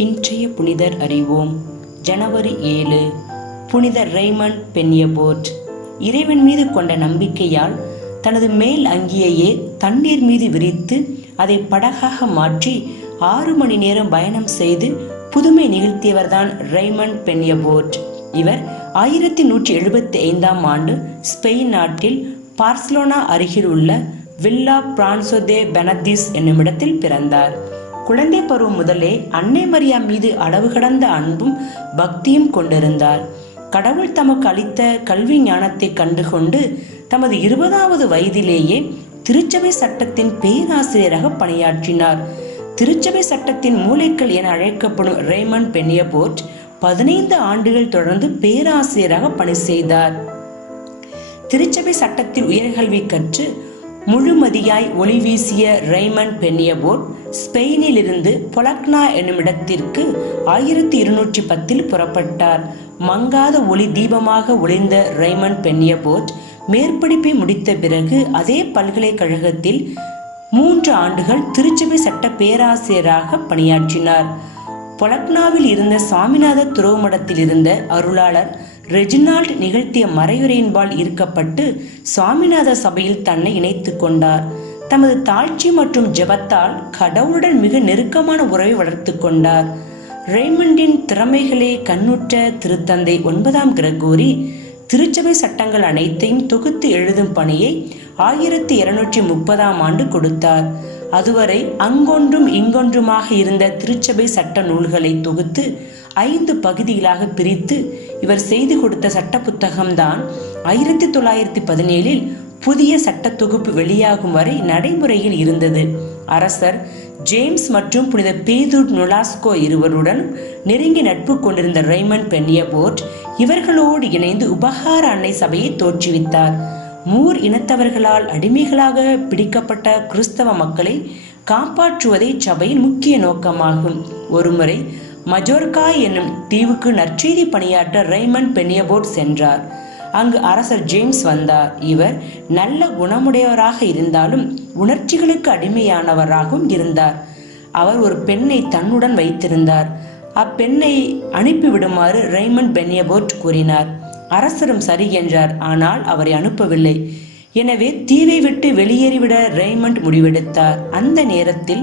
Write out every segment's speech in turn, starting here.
இன்றைய புனிதர் அறிவோம். ஜனவரி 7. புனிதர் ரெய்மண்ட் பென்னியபோர்ட். இறைவன் மீது கொண்ட நம்பிக்கையால் தனது மேல் அங்கியையே தண்ணீர் மீது விரித்து அதை படகாக மாற்றி 6 மணி நேரம் பயணம் செய்து புதுமை நிகழ்த்தியவர்தான் ரெய்மண்ட் பென்னியபோர்ட். இவர் 1175ஆம் ஆண்டு ஸ்பெயின் நாட்டில் பார்சலோனா அருகில் உள்ள வில்லா பிரான்சோ தே பெனதிஸ் என்னும் இடத்தில் பிறந்தார். குழந்தை பருவம் முதலே அன்னை மரியா மீது அளவு கடந்த அன்பும் பக்தியும் கொண்டிருந்தார். கடவுள் தமக்கு அளித்த கல்வி ஞானத்தை கண்டுகொண்டு தமது 20வது வயதிலேயே திருச்சபை சட்டத்தின் பேராசிரியராக பணியாற்றினார். திருச்சபை சட்டத்தின் மூளைக்கல் என அழைக்கப்படும் ரெய்மண்ட் பென்னியபோர்ட் 15 ஆண்டுகள் தொடர்ந்து பேராசிரியராக பணி செய்தார். திருச்சபை சட்டத்தில் உயர்கல்வி கற்று முழுமதியாய் ஒளி வீசிய ரெய்மண்ட் பென்னியபோர்ட் ஸ்பெயினில் இருந்து பொலக்னா என்னும் இடத்திற்கு 1210 புறப்பட்டார். மங்காத ஒளி தீபமாக ஒளிர்ந்த ரெய்மண்ட் பென்னியபோர்ட் மேற்படிப்பை முடித்த பிறகு அதே பல்கலைக்கழகத்தில் 3 ஆண்டுகள் திருச்சபை சட்ட பேராசிரியராக பணியாற்றினார். பொலக்னாவில் இருந்த சாமிநாத துறவுமடத்தில் இருந்த அருளாளர் ரெஜினால்ட் நிகழ்த்திய மறையுரையின்பால் ஈர்க்கப்பட்டு சுவாமிநாத சபையில் தன்னை இணைத்துக் கொண்டார். தமது தாழ்ச்சி மற்றும் ஜெபத்தால் கடவுளுடன் மிக நெருக்கமான உறவை வளர்த்து கொண்டார். ரெய்மண்டின் திறமைகளை கண்ணுற்ற திருத்தந்தை 9ஆம் கிரகோரி திருச்சபை சட்டங்கள் அனைத்தையும் தொகுத்து எழுதும் பணியை 1230ஆம் ஆண்டு கொடுத்தார். அதுவரை அங்கொன்றும் இங்கொன்றுமாக இருந்த திருச்சபை சட்ட நூல்களை தொகுத்து 5 பகுதிகளாக பிரித்து இவர் செய்து கொடுத்த சட்ட புத்தகம்தான் 1917 புதிய சட்ட தொகுப்பு வெளியாகும் வரை நடைமுறையில் இருந்தது. அரசர் ஜேம்ஸ் மற்றும் புனித பேதுரு நொலாஸ்கோ இருவருடன் நெருங்கி நட்பு கொண்டிருந்த ரெய்மண்ட் பென்னியபோர்ட் இவர்களோடு இணைந்து உபகார அன்னை சபையை தோற்றுவித்தார். மூர் இனத்தவர்களால் அடிமைகளாக பிடிக்கப்பட்ட கிறிஸ்தவ மக்களை காப்பாற்றுவதே சபையின் முக்கிய நோக்கமாகும். ஒருமுறை மஜோர்கா என்னும் தீவுக்கு நற்செய்தி பணியாற்ற ரெய்மண்ட் பென்னியபோர்ட் சென்றார். அங்கு அரசர் ஜேம்ஸ் வந்தார். இவர் நல்ல குணமுடையவராக இருந்தாலும் உணர்ச்சிகளுக்கு அடிமையானவராகவும் இருந்தார். அவர் ஒரு பெண்ணை தன்னுடன் வைத்திருந்தார். அப்பெண்ணை அனுப்பிவிடுமாறு ரெய்மண்ட் பென்னியபோர்ட் கூறினார். அரசரும் சரி என்றார். ஆனால் அவரை அனுப்பவில்லை. எனவே தீவை விட்டு வெளியேறிவிட ரெய்மண்ட் முடிவெடுத்தார். அந்த நேரத்தில்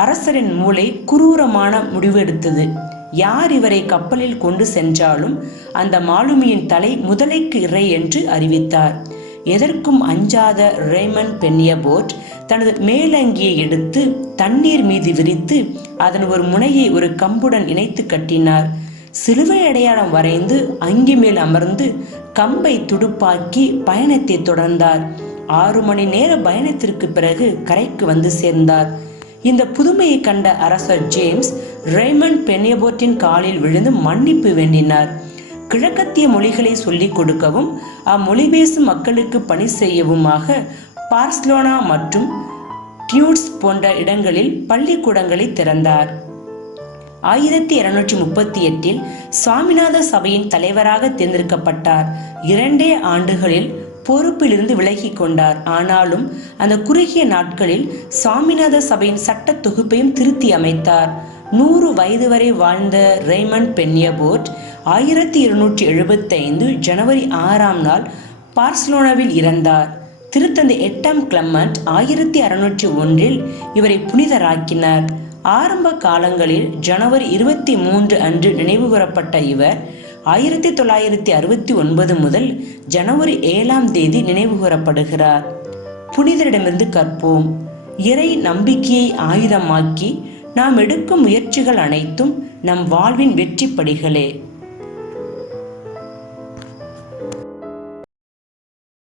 அரசரின் மூளை குரூரமான முடிவெடுத்தது. யார் இவரை கப்பலில் கொண்டு சென்றாலும் அந்த மாலுமியின் தலை முதலைக்கு இறை என்று அறிவித்தார். எதற்கும் அஞ்சாத ரெய்மண்ட் பென்னியபோர்ட் தனது மேலங்கியை எடுத்து தண்ணீர் மீது விரித்து அதன் ஒரு முனையை ஒரு கம்புடன் இணைத்து கட்டினார். சிலுவை அடையாளம் வரைந்து அங்கி மேல் அமர்ந்து கம்பை துடுப்பாக்கி பயணத்தை தொடர்ந்தார். 6 மணி நேர பயணத்திற்கு பிறகு கரைக்கு வந்து சேர்ந்தார். இந்த புதுமையை கண்ட அரசர் ஜேம்ஸ் ரெய்மண்ட் பென்னியபோர்ட்டின் காலில் விழுந்து மன்னிப்பு வேண்டினார். கிழக்கத்திய மொழிகளை சொல்லிக் கொடுக்கவும் அம்மொழி பேசும் மக்களுக்கு பணி செய்யவுமாக பார்சலோனா மற்றும் டியூட்ஸ் போன்ற இடங்களில் பள்ளிக்கூடங்களை திறந்தார். 1238 சுவாமிநாத சபையின் தலைவராக தேர்ந்தெடுக்கப்பட்டார். 2 ஆண்டுகளில் பொறுப்பிலிருந்து விலகி கொண்டார். ஆனாலும் அந்த குறுகிய நாட்களில் சுவாமிநாத சபையின் சட்ட தொகுப்பையும் திருத்தி அமைத்தார். 100 வயது வரை வாழ்ந்த ரெய்மண்ட் பென்னியபோர்ட் 1275 ஜனவரி 6ஆம் நாள் பார்சலோனாவில் இறந்தார். திருத்தந்தை 8ஆம் கிளெமெண்ட் 1601 இவரை புனிதராக்கினார். ஆரம்ப காலங்களில் ஜனவரி 23 அன்று நினைவு கூறப்பட்ட இவர் 1969 முதல் ஜனவரி 7ஆம் தேதி நினைவு கூறப்படுகிறார். புனிதரிடமிருந்து கற்போம். இறை நம்பிக்கையை ஆயுதமாக்கி நாம் எடுக்கும் முயற்சிகள் அனைத்தும் நம் வாழ்வின் வெற்றி படிகளே.